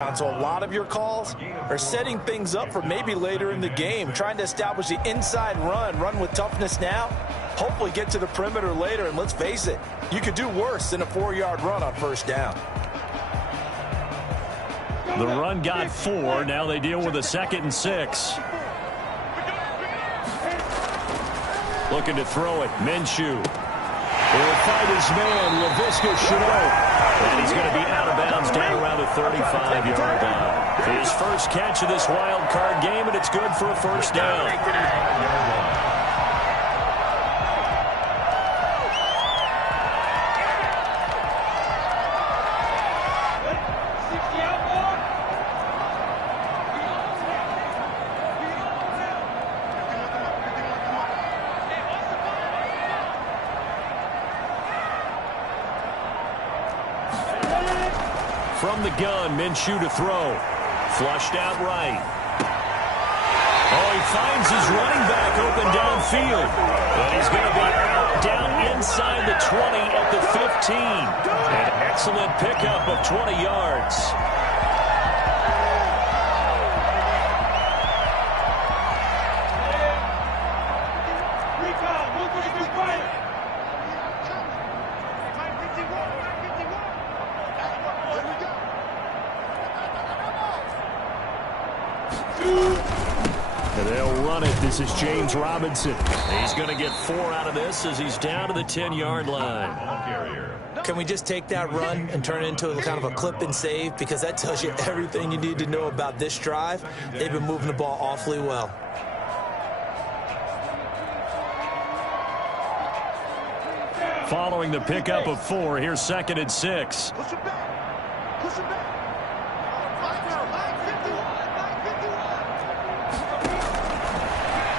So a lot of your calls are setting things up for maybe later in the game, trying to establish the inside run with toughness now, hopefully get to the perimeter later, and let's face it, you could do worse than a 4-yard run on first down. The run got 4. Now they deal with a 2nd and 6. Looking to throw it. Minshew. He'll fight his man, Laviska Shenault. And he's going to be out of bounds down around the 35-yard line. His first catch of this wild card game, and it's good for a first down. From the gun, Minshew to throw. Flushed out right. Oh, he finds his running back open downfield. But he's going to be out down inside the 20 at the 15. An excellent pickup of 20 yards. They'll run it. This is James Robinson. He's going to get 4 out of this as he's down to the 10-yard line. Can we just take that run and turn it into a kind of a clip and save? Because that tells you everything you need to know about this drive. They've been moving the ball awfully well. Following the pickup of 4, here's 2nd and 6. Push it back. Push it back.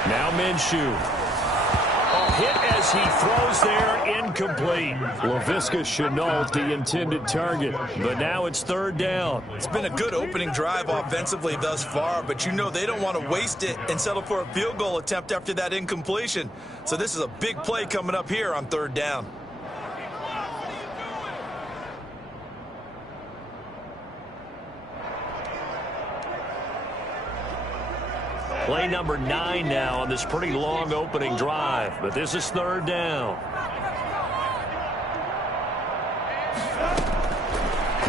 Now Minshew. A hit as he throws there, incomplete. Laviska Shenault, the intended target. But now it's 3rd down. It's been a good opening drive offensively thus far, but you know they don't want to waste it and settle for a field goal attempt after that incompletion. So this is a big play coming up here on 3rd down. Play number 9 now on this pretty long opening drive. But this is 3rd down.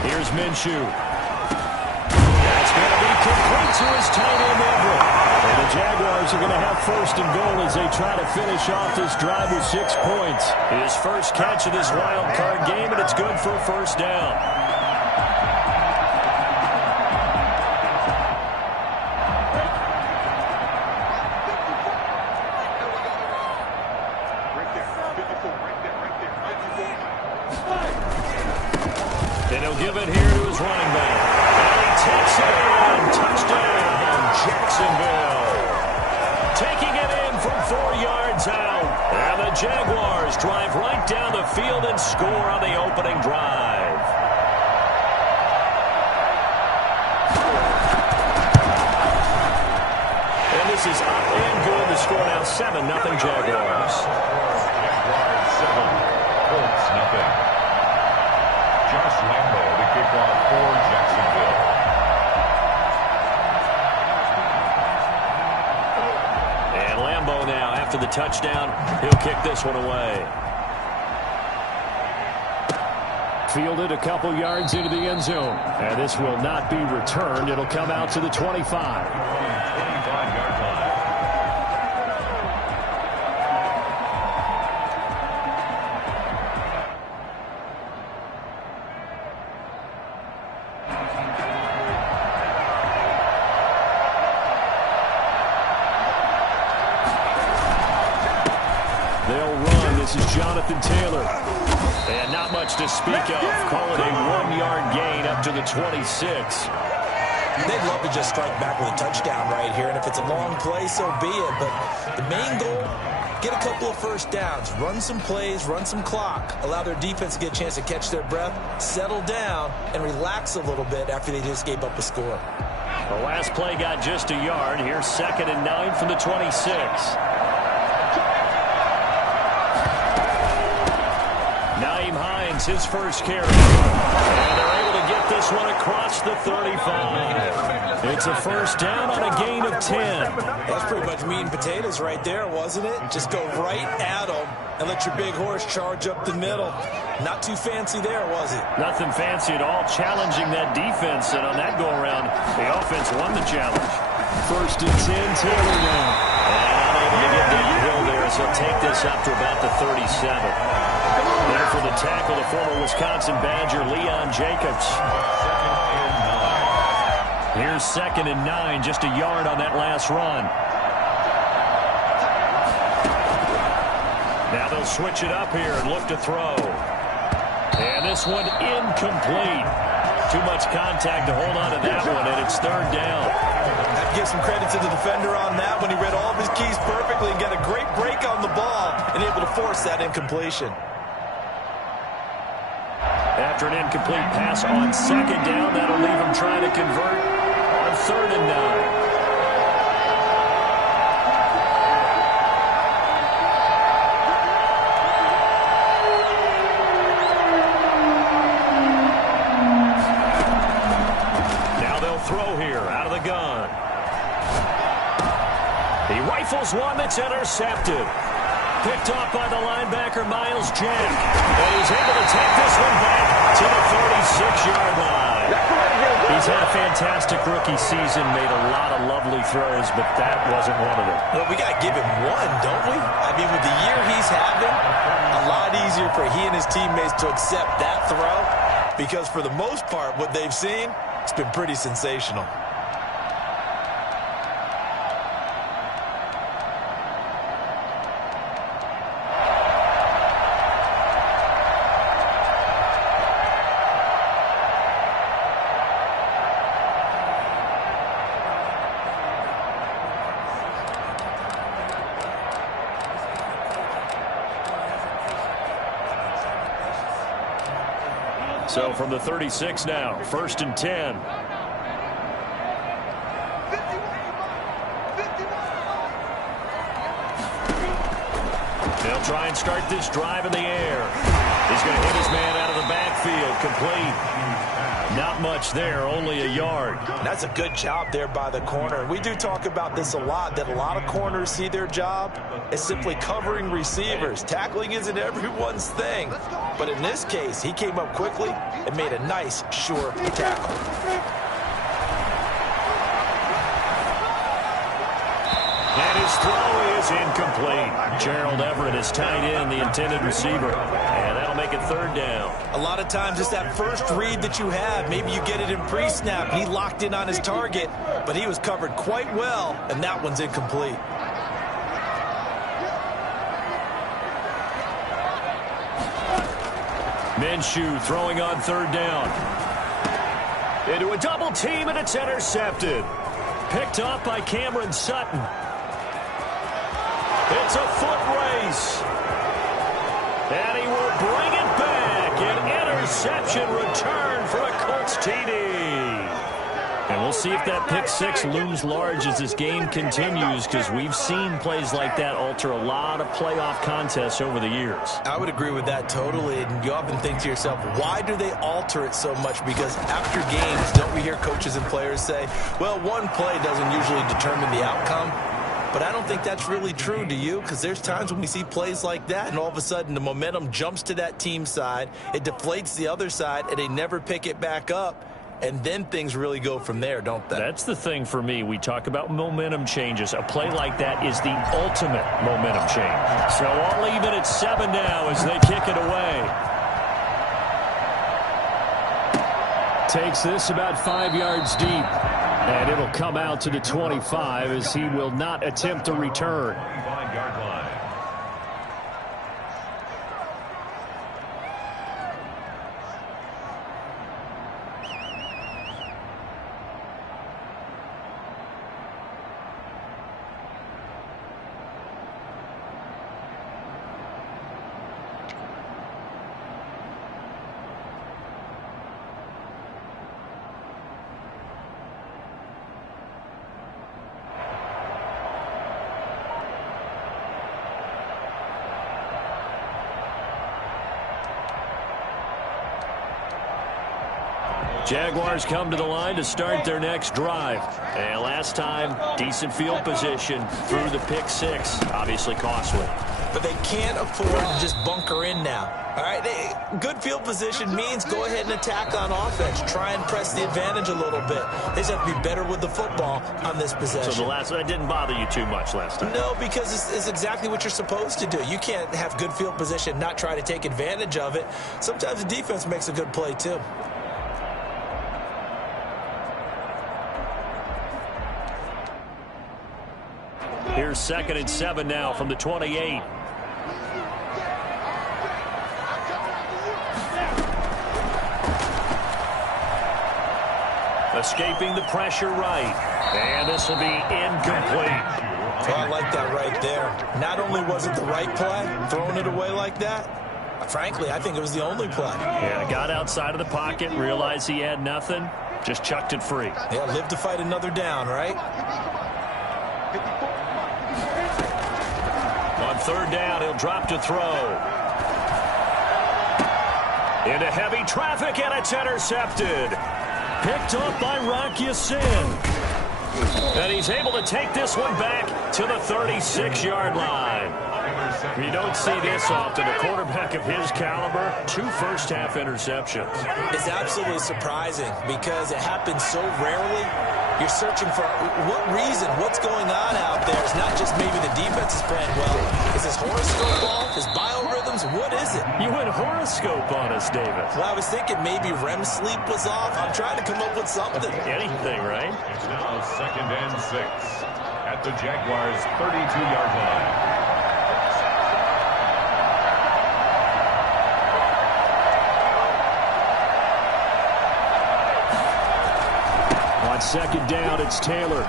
Here's Minshew. That's going to be complete to his tight end Everett. And the Jaguars are going to have 1st and goal as they try to finish off this drive with 6 points. His first catch of this wild card game, and it's good for a 1st down. And he'll give it here to his running back. And he takes it in. Touchdown, Jacksonville. Taking it in from 4 yards out. And the Jaguars drive right down the field and score on the opening drive. And this is up and good. The score now 7-0 Jaguars. Jaguars 7, Colts nothing. Josh Lambo, the kickoff for Jacksonville. And Lambo now, after the touchdown, he'll kick this one away. Fielded a couple yards into the end zone. And this will not be returned. It'll come out to the 25. 25-yard line. They'll run. This is Jonathan Taylor. And not much to speak of. Call it a 1-yard gain up to the 26. They'd love to just strike back with a touchdown right here, and if it's a long play, so be it. But the main goal, get a couple of 1st downs, run some plays, run some clock, allow their defense to get a chance to catch their breath, settle down, and relax a little bit after they just gave up a score. The last play got just a yard. Here's 2nd and 9 from the 26. Nyheim Hines, his first carry. And they're able to get this one across the 35. It's a first down on a gain of 10. That's pretty much meat and potatoes right there, wasn't it? Just go right at them and let your big horse charge up the middle. Not too fancy there, was it? Nothing fancy at all, challenging that defense, and on that go-around, the offense won the challenge. First and 10, Taylor now. And unable to get downhill there as he'll take this up to about the 37. There for the tackle, the former Wisconsin Badger, Leon Jacobs. Here's 2nd and 9, just a yard on that last run. Now they'll switch it up here and look to throw. And this one incomplete. Too much contact to hold on to that one, and it's 3rd down. I have to give some credit to the defender on that when he read all of his keys perfectly and got a great break on the ball and able to force that incompletion. After an incomplete pass on 2nd down, that'll leave him trying to convert on 3rd and 9. Rifles one that's intercepted. Picked off by the linebacker, Miles Jack. And he's able to take this one back to the 36-yard line. He's had a fantastic rookie season, made a lot of lovely throws, but that wasn't one of them. Well, we got to give him one, don't we? I mean, with the year he's having, a lot easier for he and his teammates to accept that throw because for the most part, what they've seen, it's been pretty sensational. So from the 36 now, 1st and 10. They'll try and start this drive in the air. He's going to hit his man out of the backfield, complete. Not much there, only a yard. That's a good job there by the corner. We do talk about this a lot, that a lot of corners see their job as simply covering receivers. Tackling isn't everyone's thing. But in this case, he came up quickly and made a nice, sure tackle. And his throw is incomplete. Gerald Everett is tied in, the intended receiver. And that'll make it 3rd down. A lot of times it's that first read that you have. Maybe you get it in pre-snap. He locked in on his target, but he was covered quite well, and that one's incomplete. Minshew throwing on 3rd down. Into a double team, and it's intercepted. Picked off by Cameron Sutton. It's a foot race. And he will bring it back. An interception return for a Colts TD. And we'll see if that pick six looms large as this game continues, because we've seen plays like that alter a lot of playoff contests over the years. I would agree with that totally. And you often think to yourself, why do they alter it so much? Because after games, don't we hear coaches and players say, well, one play doesn't usually determine the outcome? But I don't think that's really true, do you? Because there's times when we see plays like that, and all of a sudden the momentum jumps to that team side, it deflates the other side, and they never pick it back up. And then things really go from there, don't they? That's the thing for me. We talk about momentum changes. A play like that is the ultimate momentum change. So all even at 7 now as they kick it away. Takes this about 5 yards deep. And it'll come out to the 25 as he will not attempt to return. 25-yard line. Jaguars come to the line to start their next drive. And last time, decent field position through the pick six. Obviously costly. But they can't afford to just bunker in now. All right, good field position means go ahead and attack on offense. Try and press the advantage a little bit. They just have to be better with the football on this possession. So that didn't bother you too much last time? No, because it's exactly what you're supposed to do. You can't have good field position, not try to take advantage of it. Sometimes the defense makes a good play too. Here's 2nd and 7 now from the 28. Escaping the pressure right. And this will be incomplete. So I like that right there. Not only was it the right play, throwing it away like that, frankly, I think it was the only play. Yeah, got outside of the pocket, realized he had nothing, just chucked it free. Yeah, live to fight another down, right? On 3rd down, he'll drop to throw. Into heavy traffic, and it's intercepted. Picked up by Rock Ya-Sin. And he's able to take this one back to the 36-yard line. You don't see this often. A quarterback of his caliber, 2 first-half interceptions. It's absolutely surprising because it happens so rarely. You're searching for what reason, what's going on out there. It's not just maybe the defense is playing well. Is his horoscope off? His biorhythms? What is it? You went horoscope on us, David. Well, I was thinking maybe REM sleep was off. I'm trying to come up with something. Anything, right? It's now 2nd and 6 at the Jaguars' 32-yard line. On 2nd down, it's Taylor.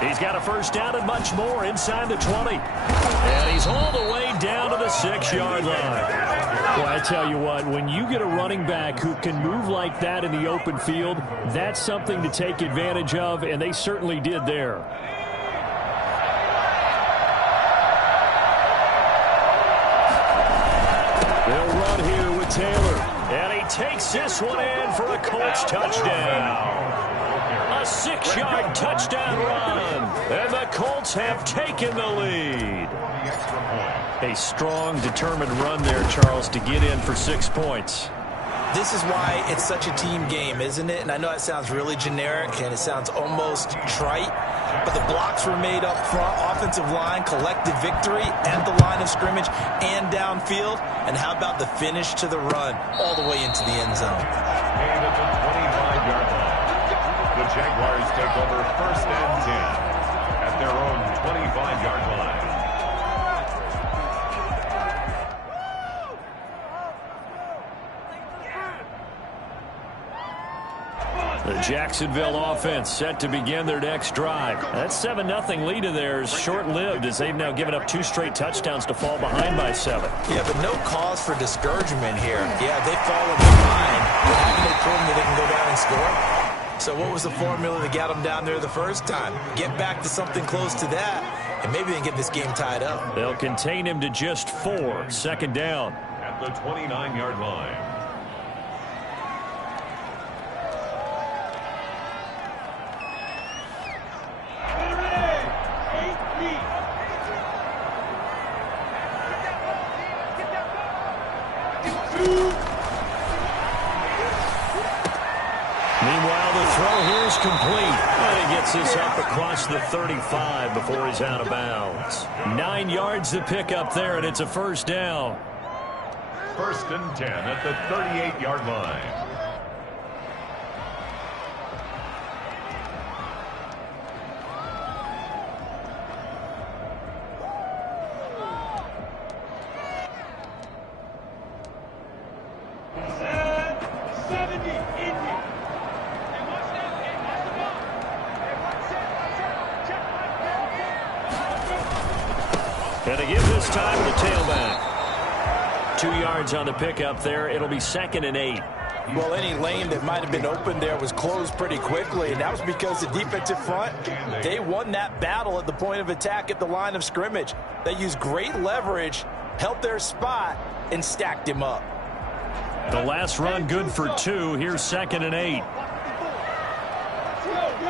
He's got a first down and much more inside the 20. And he's all the way down to the 6-yard line. Well, I tell you what, when you get a running back who can move like that in the open field, that's something to take advantage of, and they certainly did there. They'll run here with Taylor. And he takes this one in for a Colts touchdown. A 6-yard touchdown run. And the Colts have taken the lead. A strong, determined run there, Charles, to get in for 6 points. This is why it's such a team game, isn't it? And I know it sounds really generic and it sounds almost trite, but the blocks were made up front, offensive line, collective victory at the line of scrimmage and downfield. And how about the finish to the run all the way into the end zone? Made at the 25-yard line. The Jaguars take over 1st and 10 at their own 25-yard line. The Jacksonville offense set to begin their next drive. That 7-0 lead of theirs short-lived as they've now given up 2 straight touchdowns to fall behind by 7. Yeah, but no cause for discouragement here. Yeah, they've fallen behind. But haven't they proven that they can go down and score? So what was the formula that got them down there the first time? Get back to something close to that, and maybe they can get this game tied up. They'll contain him to just 4. 2nd down. At the 29-yard line. Meanwhile, the throw here is complete. And he gets this up across the 35 before he's out of bounds. 9 yards to pick up there, and it's a first down. 1st and 10 at the 38-yard line. And to give this time to the tailback. 2 yards on the pickup there. It'll be 2nd and 8. Well, any lane that might have been open there was closed pretty quickly, and that was because the defensive front, they won that battle at the point of attack at the line of scrimmage. They used great leverage, held their spot, and stacked him up. The last run good for 2. Here's 2nd and 8. And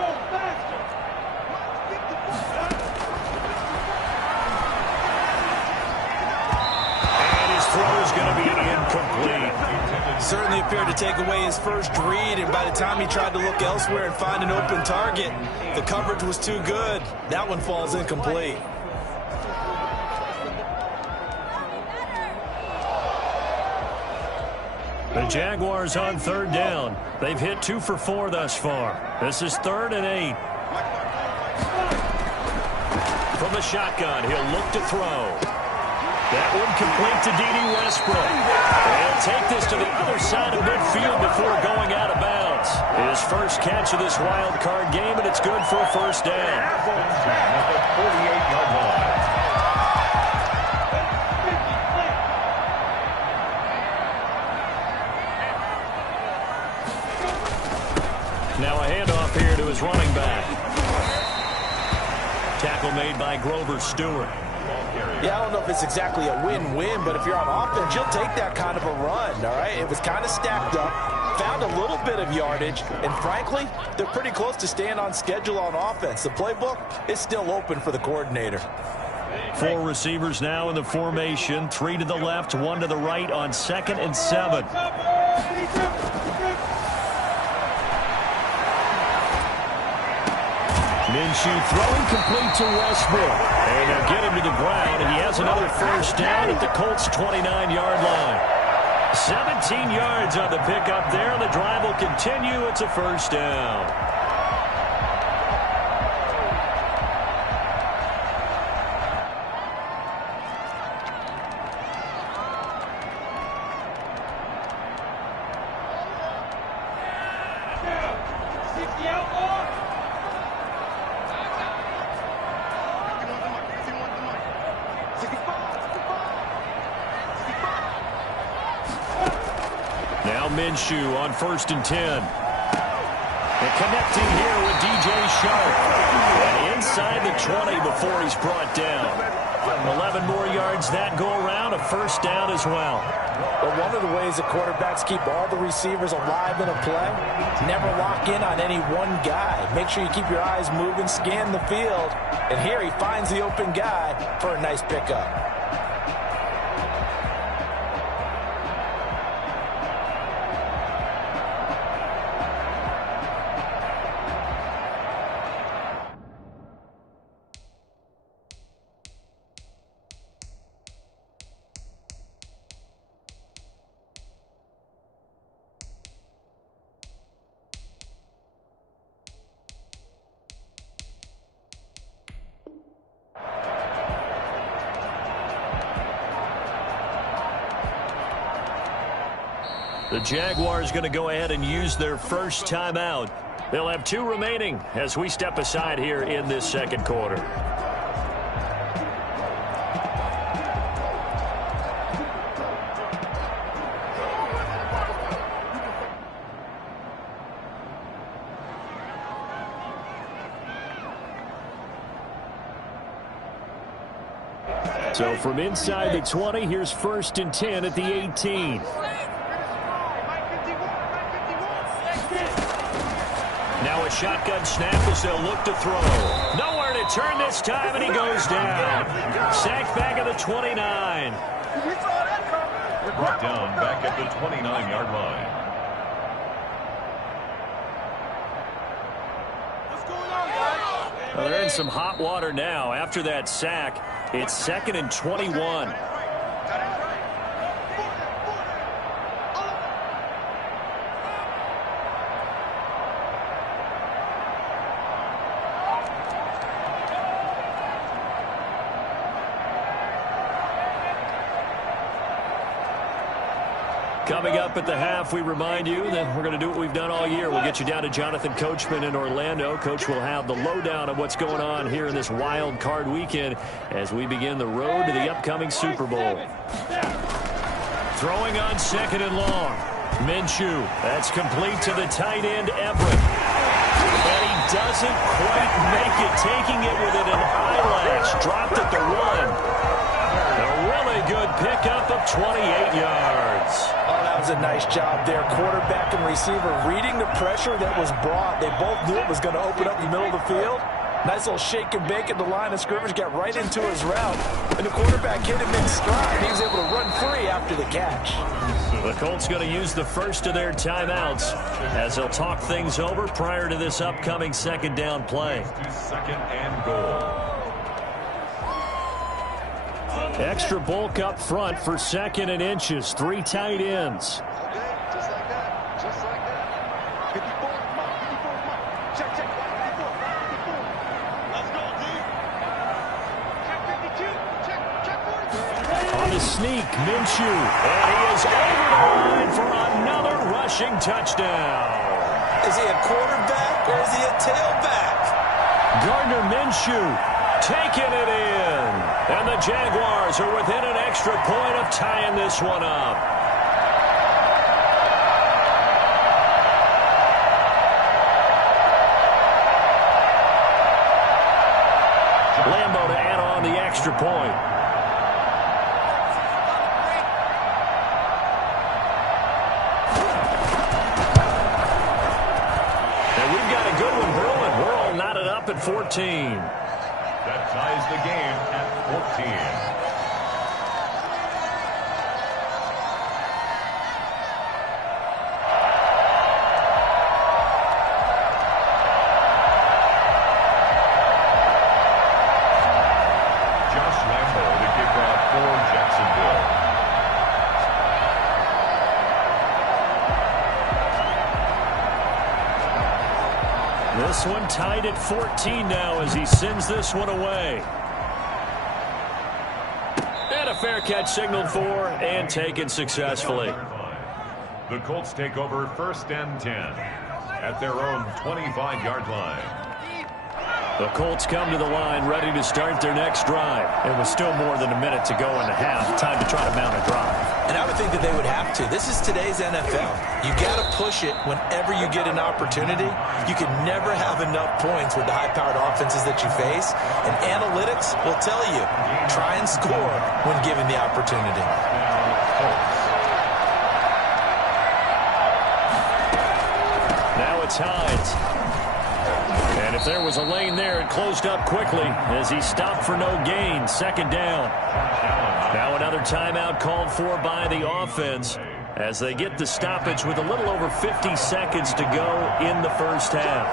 his throw is going to be incomplete. Certainly appeared to take away his first read, and by the time he tried to look elsewhere and find an open target, the coverage was too good. That one falls incomplete. The Jaguars on third down. They've hit 2 for 4 thus far. This is 3rd and 8. From the shotgun, he'll look to throw. That one complete to Dede Westbrook. He'll take this to the other side of midfield before going out of bounds. His first catch of this wild card game, and it's good for a first down. At the 48-yard line. Now a handoff here to his running back. Tackle made by Grover Stewart. Yeah, I don't know if it's exactly a win-win, but if you're on offense, you'll take that kind of a run, all right? It was kind of stacked up, found a little bit of yardage, and frankly, they're pretty close to staying on schedule on offense. The playbook is still open for the coordinator. 4 receivers now in the formation. 3 to the left, 1 to the right on 2nd and 7. Minshew throwing complete to Westbrook. And they'll get him to the ground, and he has another first down at the Colts' 29-yard line. 17 yards on the pickup there. The drive will continue. It's a first down. Minshew on 1st and 10. And connecting here with DJ Shark. And inside the 20 before he's brought down. 11 more yards that go around, a first down as well. Well, one of the ways that quarterbacks keep all the receivers alive in a play, never lock in on any one guy. Make sure you keep your eyes moving, scan the field. And here he finds the open guy for a nice pickup. The Jaguars going to go ahead and use their first timeout. They'll have 2 remaining as we step aside here in this second quarter. So from inside the 20, here's 1st and 10 at the 18. Now a shotgun snap as they'll look to throw. Nowhere to turn this time, and he goes down. Sacked back at the 29. Brought down back at the 29-yard line. Well, they're in some hot water now. After that sack, it's 2nd and 21. Coming up at the half, we remind you that we're going to do what we've done all year. We'll get you down to Jonathan Coachman in Orlando. Coach will have the lowdown of what's going on here in this wild card weekend as we begin the road to the upcoming Super Bowl. Throwing on 2nd and long. Minshew. That's complete to the tight end, Everett. And he doesn't quite make it, taking it within an eyelash. Dropped at the 1. A really good pickup of 28 yards. Oh, that was a nice job there. Quarterback and receiver reading the pressure that was brought. They both knew it was going to open up the middle of the field. Nice little shake and bake at the line of scrimmage, got right into his route. And the quarterback hit him in stride. He was able to run free after the catch. The Colts going to use the first of their timeouts as they'll talk things over prior to this upcoming second down play. Second and goal. Extra bulk up front for second and inches. 3 tight ends. Okay, just like that. Just like that. 54, come on, 54, come on. Check, 54, 54. Let's go, D. Check 52. Check 44. On the sneak, Minshew. And he is over the line for another rushing touchdown. Is he a quarterback or is he a tailback? Gardner Minshew taking it in. And the Jaguars are within an extra point of tying this one up. Lambo to add on the extra point. And we've got a good one brewing. We're all knotted up at 14. That ties the game at 14. Josh Lambo to kick off for Jacksonville. This one tied at 14 now as he sends this one away. And a fair catch signaled for and taken successfully. The Colts take over first and 10 at their own 25-yard line. The Colts come to the line ready to start their next drive. It was still more than a minute to go in the half. Time to try to mount a drive. And I would think that they would have to. This is today's NFL. You got to push it whenever you get an opportunity. You can never have enough points with the high-powered offenses that you face. And analytics will tell you, try and score when given the opportunity. Now it's Hines. And if there was a lane there, it closed up quickly as he stopped for no gain. Second down. Now another timeout called for by the offense as they get the stoppage with a little over 50 seconds to go in the first half.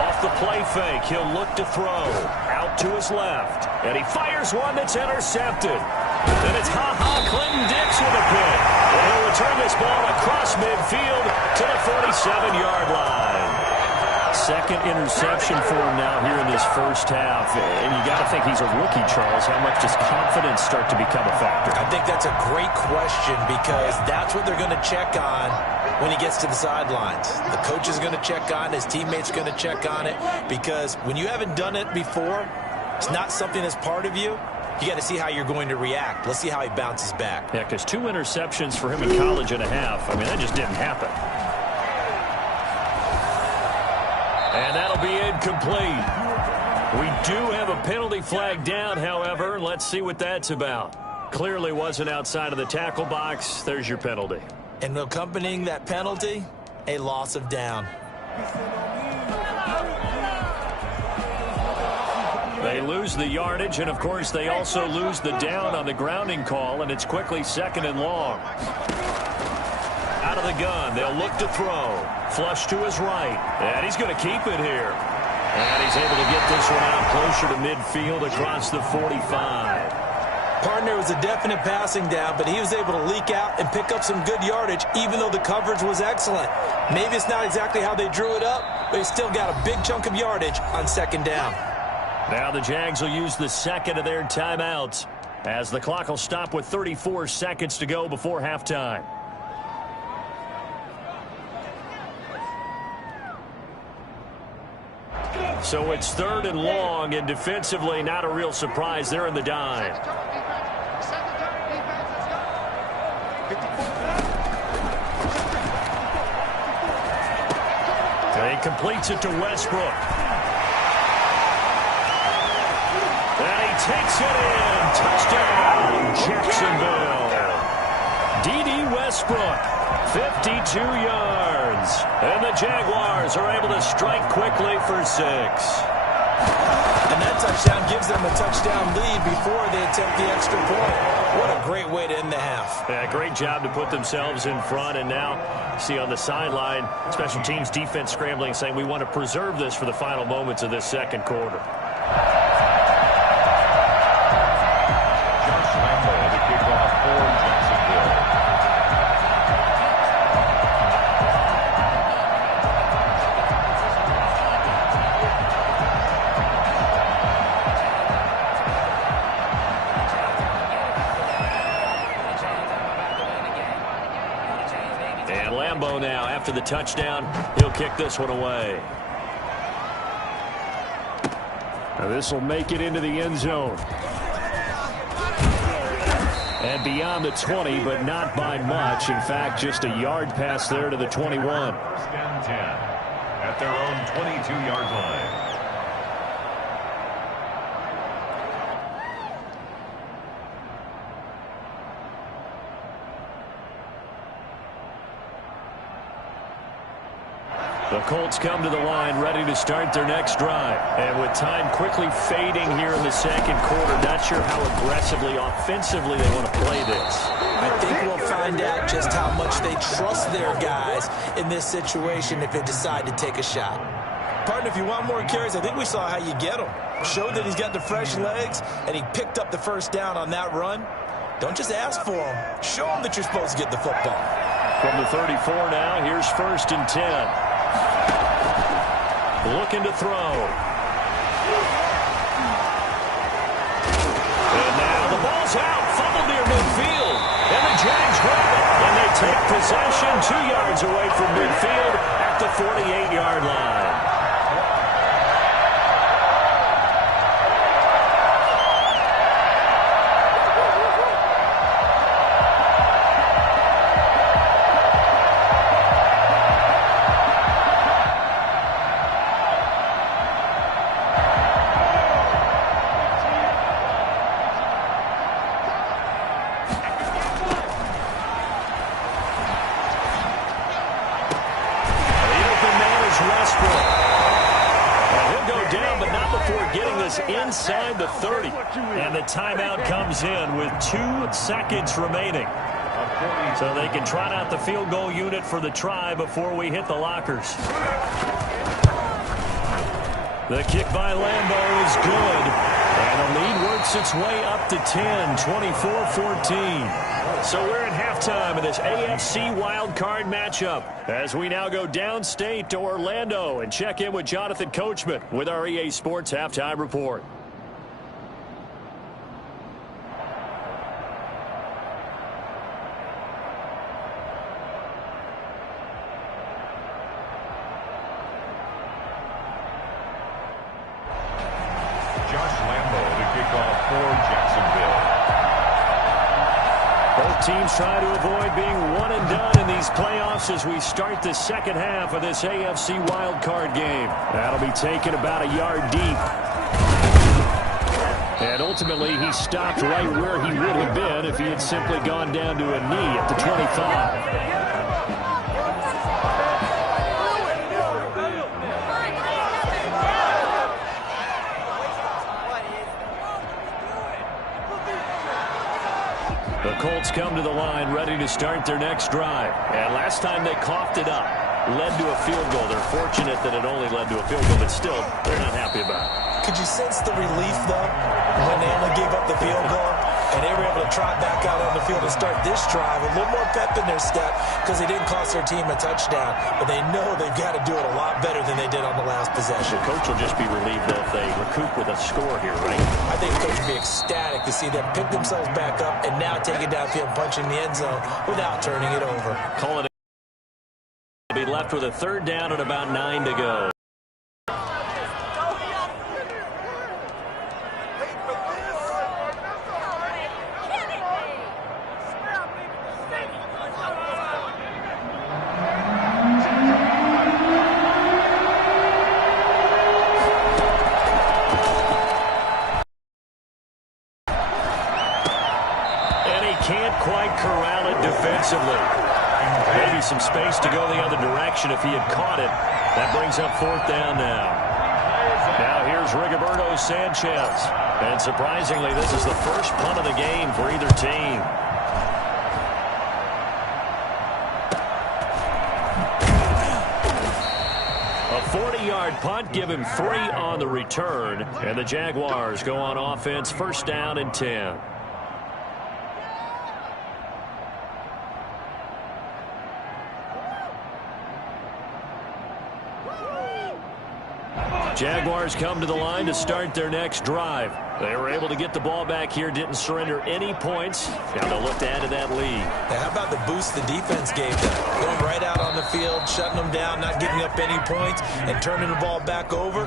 Off the play fake, he'll look to throw. Out to his left. And he fires one that's intercepted. Then it's Clinton Dix with a pick. And he'll return this ball across midfield to the 47-yard line. Second interception for him now here in this first half. And you got to think he's a rookie, Charles. How much does confidence start to become a factor? I think that's a great question because that's what they're going to check on when he gets to the sidelines. The coach is going to check on it. His teammates are going to check on it because when you haven't done it before, it's not something that's part of you. You got to see how you're going to react. Let's see how he bounces back. Yeah, because 2 interceptions for him in college and a half. I mean, that just didn't happen. And that'll be incomplete. We do have a penalty flag down, however. Let's see what that's about. Clearly wasn't outside of the tackle box. There's your penalty. And accompanying that penalty, a loss of down. They lose the yardage, and, of course, they also lose the down on the grounding call, and it's quickly second and long. Out of the gun, they'll look to throw. Flush to his right, and he's going to keep it here. And he's able to get this one out closer to midfield across the 45. Partner was a definite passing down, but he was able to leak out and pick up some good yardage, even though the coverage was excellent. Maybe it's not exactly how they drew it up, but he still got a big chunk of yardage on second down. Now the Jags will use the second of their timeouts as the clock will stop with 34 seconds to go before halftime. So it's third and long, and defensively not a real surprise. They're in the dime. He completes it to Westbrook. takes it in. Touchdown, Jacksonville. D.D. Westbrook, 52 yards. And the Jaguars are able to strike quickly for 6. And that touchdown gives them a touchdown lead before they attempt the extra point. What a great way to end the half. Yeah, great job to put themselves in front. And now, see on the sideline, special teams defense scrambling, saying we want to preserve this for the final moments of this second quarter. Josh Lambo to kick off for Jacksonville. And Lambo now, after the touchdown, he'll kick this one away. Now this will make it into the end zone. And beyond the 20, but not by much. In fact, just a yard pass there to the 21. First and 10 at their own 22-yard line. The Colts come to the line ready to start their next drive. And with time quickly fading here in the second quarter, not sure how aggressively, offensively they want to play this. I think we'll find out just how much they trust their guys in this situation if they decide to take a shot. Partner, if you want more carries, I think we saw how you get them. Showed that he's got the fresh legs, and he picked up the first down on that run. Don't just ask for him. Show him that you're supposed to get the football. From the 34 now, here's 1st and 10. Looking to throw. And now the ball's out. Fumbled near midfield. And the Jags grab it. And they take possession 2 yards away from midfield at the 48-yard line. Inside the 30. And the timeout comes in with 2 seconds remaining. So they can trot out the field goal unit for the try before we hit the lockers. The kick by Lambo is good. And the lead works its way up to 10, 24-14. So we're at halftime of this AFC wildcard matchup as we now go downstate to Orlando and check in with Jonathan Coachman with our EA Sports Halftime Report. Josh Lambo to kick off for Jacksonville. Both teams try to avoid being one and done in these playoffs as we start the second half of this AFC wildcard game. That'll be taken about a yard deep. And ultimately, he stopped right where he would have been if he had simply gone down to a knee at the 25. The Colts come to the line ready to start their next drive. And last time they coughed it up, led to a field goal. They're fortunate that it only led to a field goal, but still, they're not happy about it. Could you sense the relief, though, when they only gave up the field goal and they were able to trot back out on the field and start this drive? A little more pep in their step because they didn't cost their team a touchdown, but they know they've got to do it a lot better than they did on the last possession. The coach will just be relieved, though, if they recoup with a score here, right? I think the coach would be ecstatic to see them pick themselves back up and now take it downfield, punch in the end zone without turning it over. Call it be left with a 3rd down and about 9 to go. maybe some space to go the other direction if he had caught it. That brings up 4th down now. Now here's Rigoberto Sanchez. And surprisingly, this is the first punt of the game for either team. A 40-yard punt, give him 3 on the return. And the Jaguars go on offense, 1st down and 10. Jaguars come to the line to start their next drive. They were able to get the ball back here, didn't surrender any points. Now they'll look to add to that lead. Now, how about the boost the defense gave them? Going right out on the field, shutting them down, not giving up any points, and turning the ball back over.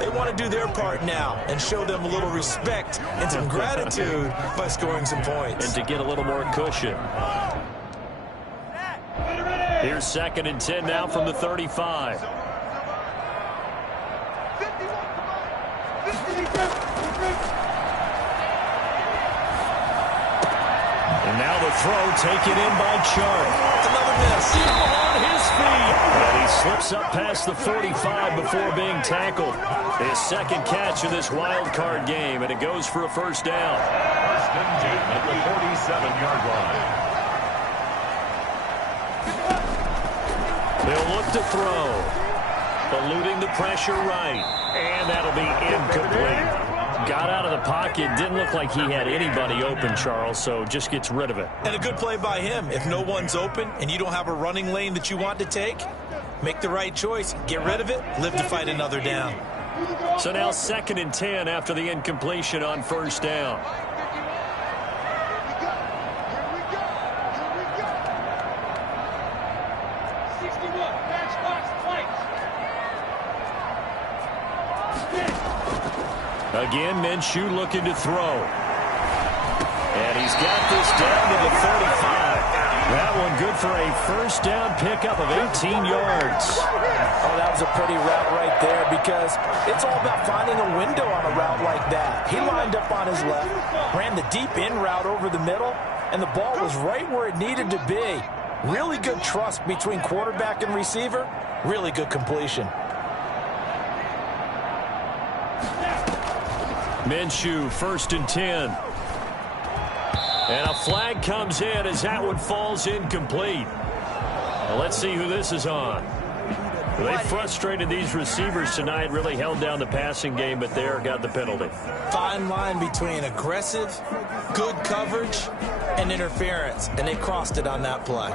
They want to do their part now and show them a little respect and some gratitude by scoring some points. And to get a little more cushion. Here's 2nd and 10 now from the 35. And now the throw taken in by Chark. Another miss. On his feet. And he slips up past the 45 before being tackled. His 2nd catch of this wild card game, and it goes for a 1st down. 1st and 10 at the 47-yard line. They'll look to throw. Eluding the pressure right. And that'll be incomplete. Got out of the pocket. Didn't look like he had anybody open, Charles, so just gets rid of it. And a good play by him. If no one's open and you don't have a running lane that you want to take, make the right choice. Get rid of it. Live to fight another down. So now 2nd and 10 after the incompletion on 1st down. Again, Minshew looking to throw. And he's got this down to the 45. That one good for a 1st down pickup of 18 yards. Oh, that was a pretty route right there because it's all about finding a window on a route like that. He lined up on his left, ran the deep in route over the middle, and the ball was right where it needed to be. Really good trust between quarterback and receiver. Really good completion. Minshew, 1st and 10. And a flag comes in as that one falls incomplete. Well, let's see who this is on. They frustrated these receivers tonight, really held down the passing game, but there got the penalty. Fine line between aggressive, good coverage, and interference, and they crossed it on that play.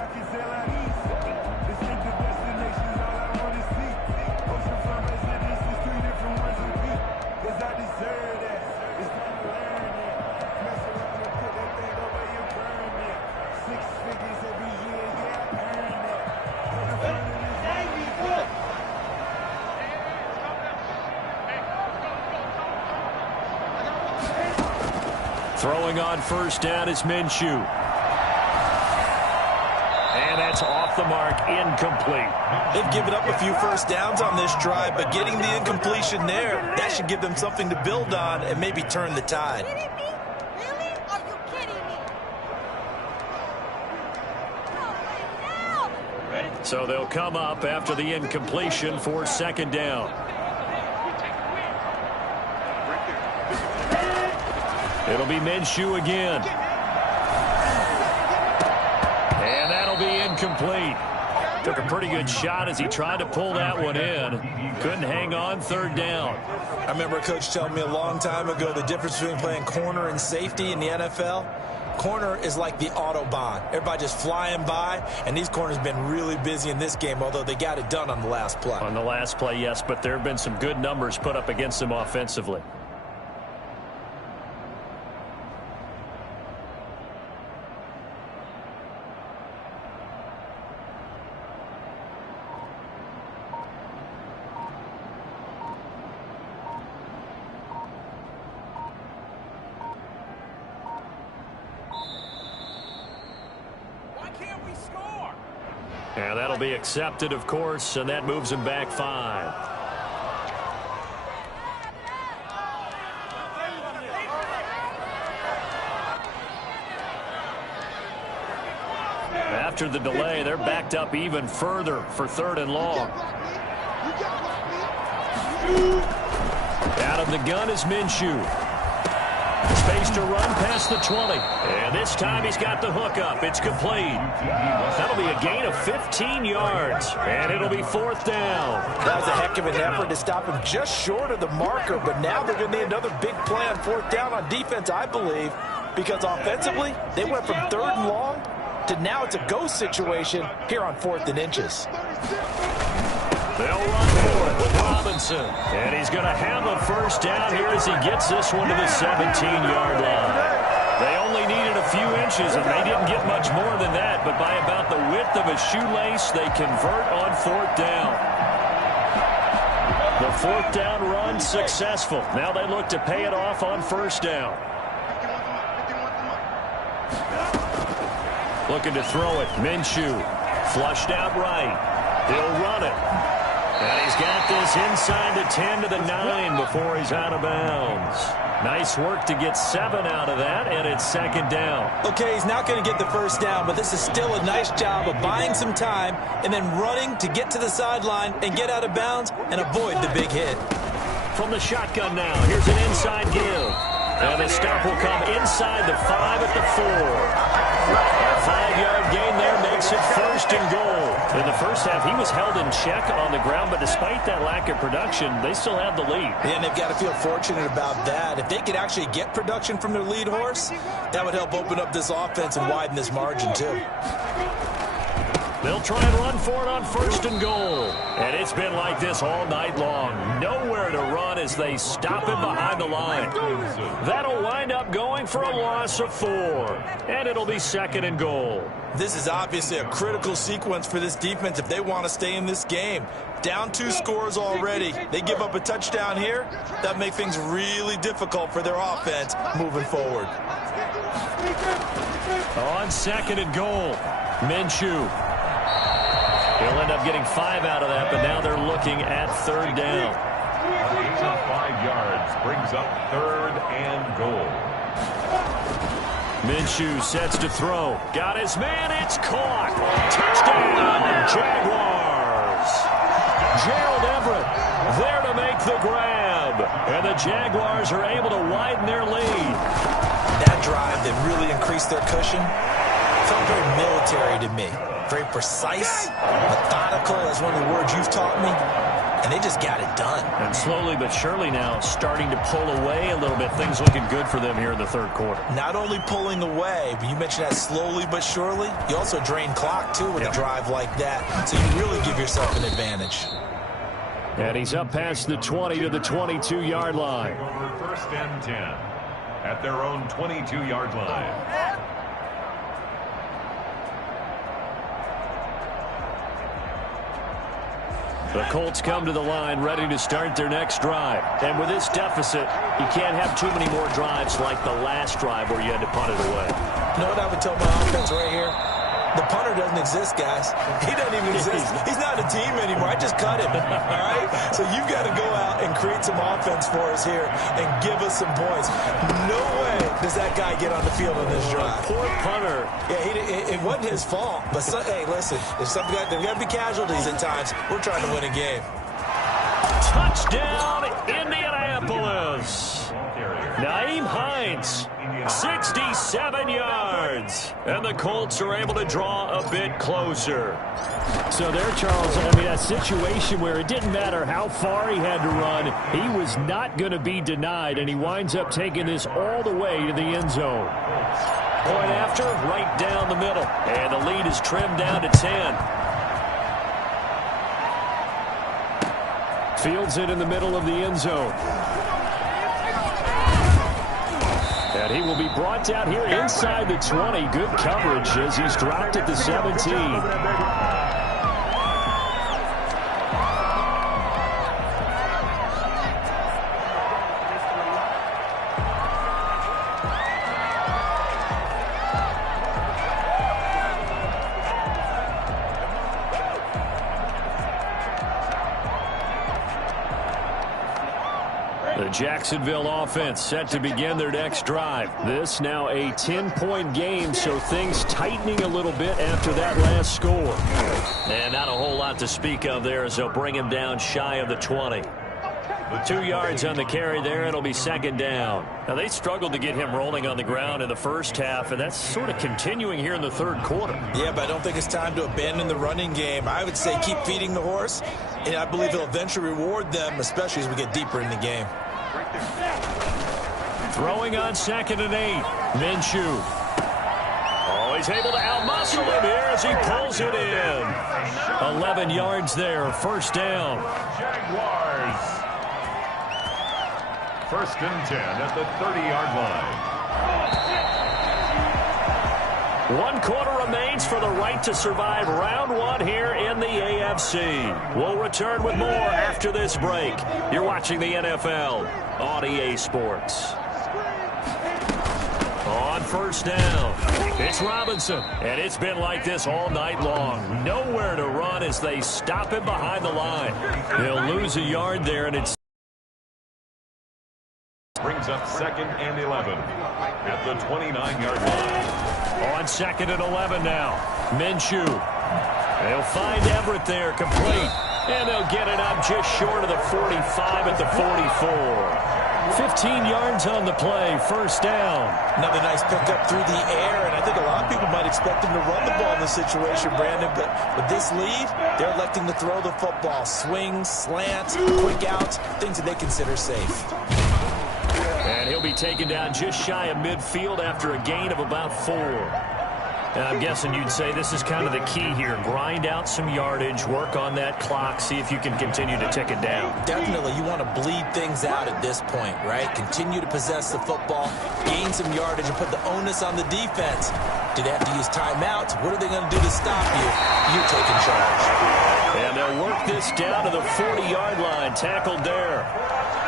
Throwing on 1st down is Minshew. And that's off the mark, incomplete. They've given up a few 1st downs on this drive, but getting the incompletion there, that should give them something to build on and maybe turn the tide. Really? Are you kidding me? So they'll come up after the incompletion for 2nd down. It'll be Minshew again. And that'll be incomplete. Took a pretty good shot as he tried to pull that one in. Couldn't hang on, 3rd down. I remember a coach telling me a long time ago the difference between playing corner and safety in the NFL. Corner is like the Autobahn. Everybody just flying by, and these corners have been really busy in this game, although they got it done on the last play. On the last play, yes, but there have been some good numbers put up against them offensively. And that'll be accepted, of course, and that moves him back 5. after the delay, they're backed up even further for 3rd and long. Out of the gun is Minshew. Space to run past the 20. And this time he's got the hook up. It's complete. That'll be a gain of 15 yards. And it'll be 4th down. That was a heck of an effort to stop him just short of the marker. But now they're going to need another big play on 4th down on defense, I believe. Because offensively, they went from 3rd and long to now it's a go situation here on 4th and inches. They'll run for it with Robinson. And he's going to have a 1st down here as he gets this one to the 17-yard line. They only needed a few inches, and they didn't get much more than that. But by about the width of a shoelace, they convert on 4th down. The 4th down run successful. Now they look to pay it off on 1st down. Looking to throw it. Minshew. Flushed out right. He'll run it. And he's got this inside the 10 to the 9 before he's out of bounds. Nice work to get 7 out of that, and it's 2nd down. Okay, he's not going to get the 1st down, but this is still a nice job of buying some time and then running to get to the sideline and get out of bounds and avoid the big hit. From the shotgun now, here's an inside give. And the stop will come inside the 5 at the 4. A 5-yard gain there makes it 1st and goal. In the first half, he was held in check on the ground, but despite that lack of production, they still have the lead. Yeah, and they've got to feel fortunate about that. If they could actually get production from their lead horse, that would help open up this offense and widen this margin too. They'll try and run for it on 1st and goal. And it's been like this all night long. Nowhere to run as they stop him behind the line. That'll wind up going for a loss of 4. And it'll be 2nd and goal. This is obviously a critical sequence for this defense if they want to stay in this game. Down 2 scores already. They give up a touchdown here. That makes things really difficult for their offense moving forward. On 2nd and goal, Minshew. He'll end up getting 5 out of that, but now they're looking at 3rd down. 5 yards brings up 3rd and goal. Minshew sets to throw. Got his man. It's caught. Touchdown, Jaguars. Gerald Everett there to make the grab. And the Jaguars are able to widen their lead. That drive that really increased their cushion felt very military to me. Very precise, methodical, that's one of the words you've taught me, and they just got it done. And slowly but surely now starting to pull away a little bit. Things looking good for them here in the 3rd quarter. Not only pulling away, but you mentioned that slowly but surely, you also drain clock too with a drive like that, so you really give yourself an advantage. And he's up past the 20 to the 22-yard line. 1st and 10 at their own 22-yard line. The Colts come to the line ready to start their next drive. And with this deficit, you can't have too many more drives like the last drive where you had to punt it away. You know what I would tell my offense right here? The punter doesn't exist, guys. He doesn't even exist. He's not a team anymore. I just cut him, all right? So you've got to go out and create some offense for us here and give us some points. No way does that guy get on the field on this drive. Poor punter. Yeah, it wasn't his fault. But, hey, listen, there's got to be casualties at times. We're trying to win a game. Touchdown, Indianapolis. Nyheim Hines, 67 yards. And the Colts are able to draw a bit closer. So there, Charles, I mean, a situation where it didn't matter how far he had to run. He was not going to be denied, and he winds up taking this all the way to the end zone. Point after, right down the middle. And the lead is trimmed down to 10. Fields it in the middle of the end zone. And he will be brought down here inside the 20. Good coverage as he's dropped at the 17. The Jacksonville offense set to begin their next drive. This now a 10-point game, so things tightening a little bit after that last score. And not a whole lot to speak of there as they'll bring him down shy of the 20. 2 yards on the carry there. It'll be second down. Now, they struggled to get him rolling on the ground in the first half, and that's sort of continuing here in the third quarter. Yeah, but I don't think it's time to abandon the running game. I would say keep feeding the horse, and I believe it'll eventually reward them, especially as we get deeper in the game. Throwing on 2nd and 8. Minshew. Oh, he's able to outmuscle him here as he pulls it in. 11 yards there, first down. Jaguars. 1st and 10 at the 30-yard line. 1 quarter remains for the right to survive round 1 here in the AFC. We'll return with more after this break. You're watching the NFL on EA Sports. On first down, it's Robinson. And it's been like this all night long. Nowhere to run as they stop him behind the line. They'll lose a yard there, and it's Brings up 2nd and 11 at the 29-yard line. on 2nd and 11 now. Minshew. They'll find Everett there, complete. And they'll get it up just short of the 45 at the 44. 15 yards on the play, first down. Another nice pickup through the air, and I think a lot of people might expect him to run the ball in this situation, Brandon, but with this lead, they're electing to throw the football. Swings, slants, quick outs, things that they consider safe. And he'll be taken down just shy of midfield after a gain of about 4. And I'm guessing you'd say this is kind of the key here. Grind out some yardage, work on that clock, see if you can continue to tick it down. Definitely, you want to bleed things out at this point, right? Continue to possess the football, gain some yardage, and put the onus on the defense. Do they have to use timeouts? What are they going to do to stop you? You're taking charge. And they'll work this down to the 40-yard line, tackled there.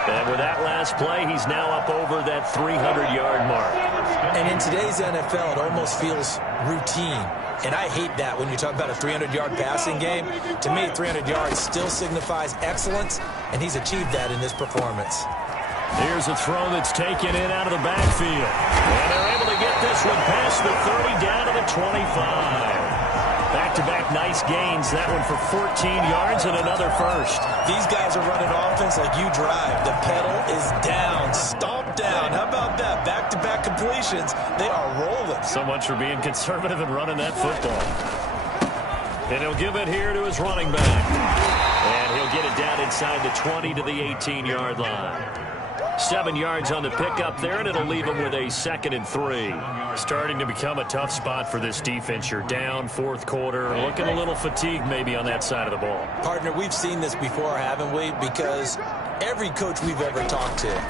And with that last play, he's now up over that 300-yard mark. And in today's NFL, it almost feels routine. And I hate that when you talk about a 300-yard passing game. To me, 300 yards still signifies excellence, and he's achieved that in this performance. Here's a throw that's taken in out of the backfield. And they're able to get this one past the 30 down to the 25. Back-to-back nice gains. That one for 14 yards and another first. These guys are running offense like you drive. The pedal is down, stomped down. How about that? Back-to-back completions. They are rolling. So much for being conservative and running that football. And he'll give it here to his running back. And he'll get it down inside the 20 to the 18-yard line. 7 yards on the pickup there, and it'll leave him with a 2nd and 3. Starting to become a tough spot for this defense. You're down, fourth quarter, looking a little fatigued maybe on that side of the ball. Partner, we've seen this before, haven't we? Because every coach we've ever talked to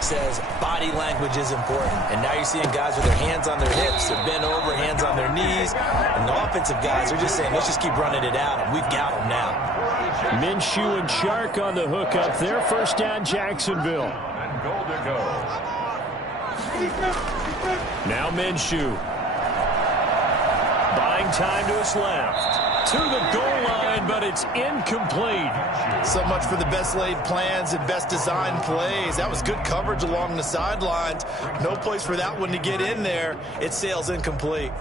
says body language is important. And now you're seeing guys with their hands on their hips, they're bent over, hands on their knees. And the offensive guys are just saying, let's just keep running it out, and we've got them now. Minshew and Chark on the hook up there. First down, Jacksonville. And goal to go. Now Minshew. Buying time to his left. To the goal line, but it's incomplete. So much for the best laid plans and best designed plays. That was good coverage along the sidelines. No place for that one to get in there. It sails incomplete.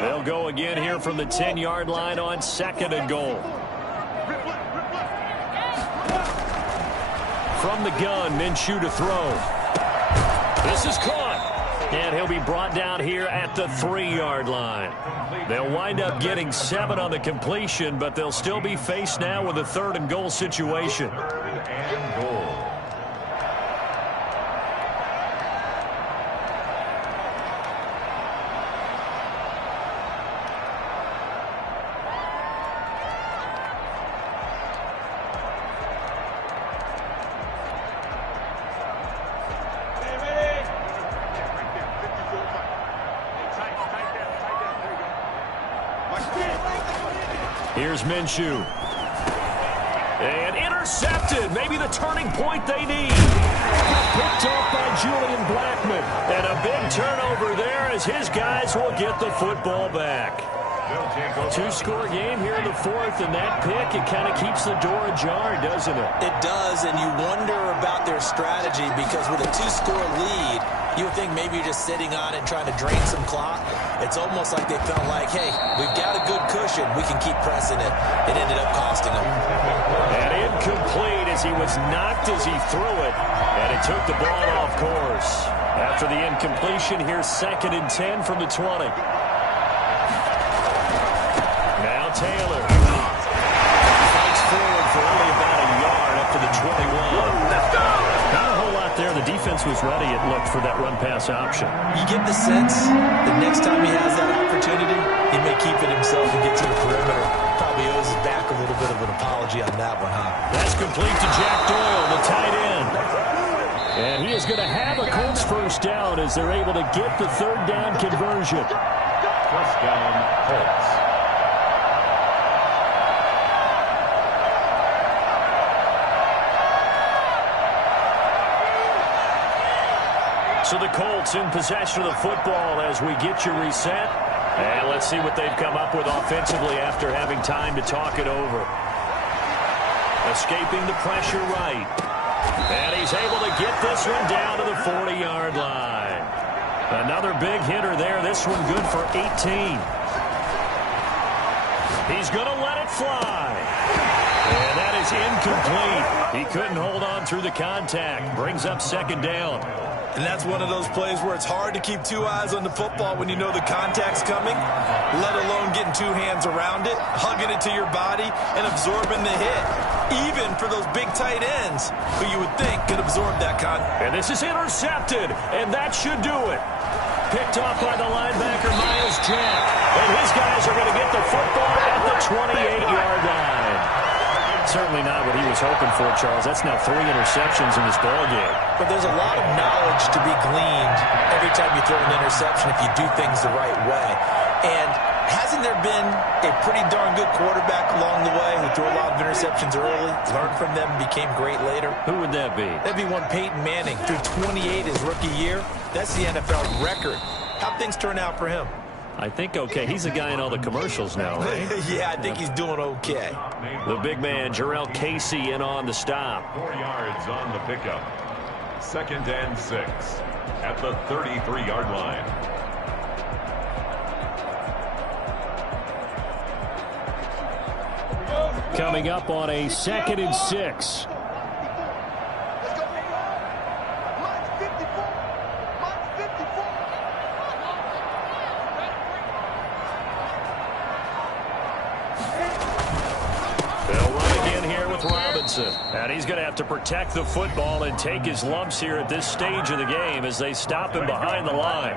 They'll go again here from the 10-yard line on 2nd and goal. From the gun, Minshew to throw. This is caught. And he'll be brought down here at the 3-yard line. They'll wind up getting 7 on the completion, but they'll still be faced now with a 3rd and goal situation. 3rd and goal. Here's Minshew. And intercepted. Maybe the turning point they need. Picked off by Julian Blackmon. And a big turnover there as his guys will get the football back. They'll take over. Two-score game here in the fourth, and that pick, it kind of keeps the door ajar, doesn't it? It does, and you wonder about their strategy because with a two-score lead, you would think maybe you're just sitting on it trying to drain some clock. It's almost like they felt like, hey, we've got a good cushion. We can keep pressing it. It ended up costing them. And incomplete as he was knocked as he threw it, and it took the ball off course. After the incompletion, here's 2nd and 10 from the 20. Now Taylor fights forward for only about a yard up to the 21. Not a whole lot there. The defense was ready, it looked, for that run-pass option. You get the sense that next time he has that opportunity, he may keep it himself and get to the perimeter. Probably owes his back a little bit of an apology on that one, huh? That's complete to Jack Doyle, the tight end. And he is going to have a Colts first down as they're able to get the 3rd down conversion. First down, Colts. So the Colts in possession of the football as we get you reset. And let's see what they've come up with offensively after having time to talk it over. Escaping the pressure right. And he's able to get this one down to the 40-yard line. Another big hitter there. This one good for 18. He's going to let it fly. And that is incomplete. He couldn't hold on through the contact. Brings up 2nd down. And that's one of those plays where it's hard to keep 2 eyes on the football when you know the contact's coming, let alone getting 2 hands around it, hugging it to your body, and absorbing the hit. Even for those big tight ends who you would think could absorb that contact. And this is intercepted, and that should do it. Picked off by the linebacker, Myles Jack. And his guys are going to get the football at the 28-yard line. Certainly not what he was hoping for, Charles. That's now 3 interceptions in this ballgame. But there's a lot of knowledge to be gleaned every time you throw an interception if you do things the right way. And hasn't there been a pretty darn good quarterback along the way who threw a lot of interceptions early, learned from them, became great later? Who would that be? That'd be one Peyton Manning. Threw 28 his rookie year. That's the NFL record. How'd things turn out for him? I think okay. He's a guy in all the commercials now, right? Yeah, I think he's doing okay. The big man, Jarrell Casey, in on the stop. 4 yards on the pickup. 2nd and 6 at the 33-yard line. Coming up on a 2nd and 6. Let's go. Mine's 54. Mine's 54. They'll run again here with Robinson. And he's going to have to protect the football and take his lumps here at this stage of the game as they stop him behind the line.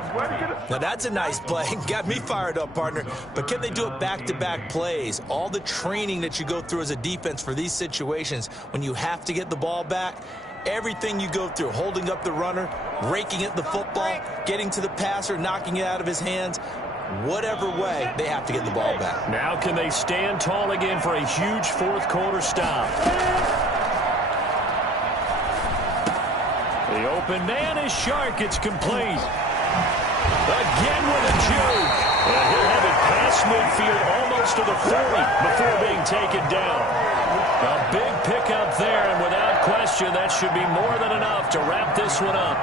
Now that's a nice play. Got me fired up, partner. But can they do it back-to-back plays? All the training that you go through as a defense for these situations when you have to get the ball back, everything you go through, holding up the runner, raking at the football, getting to the passer, knocking it out of his hands, whatever way, they have to get the ball back. Now can they stand tall again for a huge 4th quarter stop? The open man is Shark. It's complete. Again with a juke. And he'll have it past midfield almost to the 40 before being taken down. A big pickup there, and without question, that should be more than enough to wrap this one up.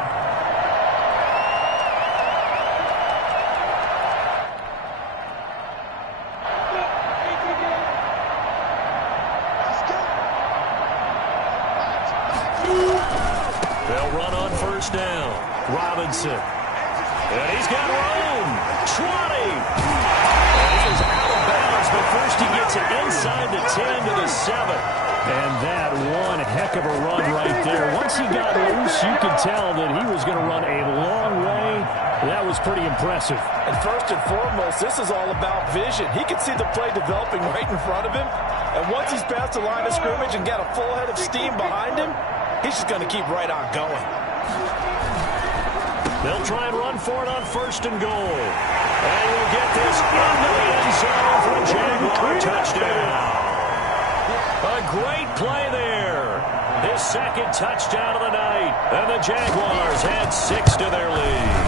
They'll run on 1st down. Robinson. And he's got room. 20. And he is out of bounds, but first he gets it inside the 10 to the 7. And that one heck of a run right there. Once he got loose, you could tell that he was going to run a long way. That was pretty impressive. And first and foremost, this is all about vision. He can see the play developing right in front of him. And once he's past the line of scrimmage and got a full head of steam behind him, he's just going to keep right on going. They'll try and run for it on 1st and goal. And we'll get this into the end zone for a Jaguar touchdown. A great play there. His 2nd touchdown of the night. And the Jaguars add 6 to their lead.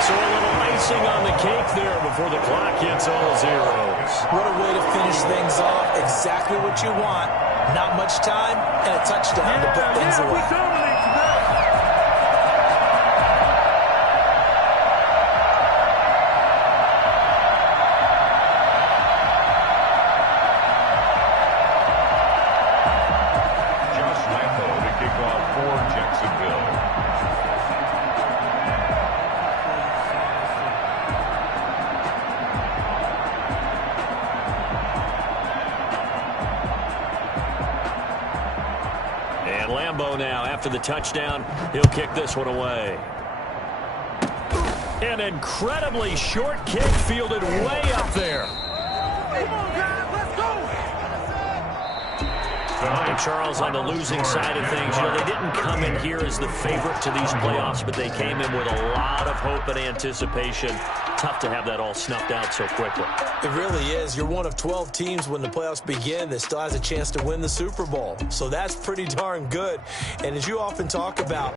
So a little icing on the cake there before the clock hits all zeros. What a way to finish things off. Exactly what you want. Not much time and a touchdown to put things away. Josh Lambo to kick off for Jacksonville. And Lambo now, after the touchdown, he'll kick this one away. An incredibly short kick fielded way up there. And Charles, on the losing side of things, you know, they didn't come in here as the favorite to these playoffs, but they came in with a lot of hope and anticipation. Tough to have that all snuffed out so quickly. It really is. You're one of 12 teams when the playoffs begin that still has a chance to win the Super Bowl. So that's pretty darn good. And as you often talk about,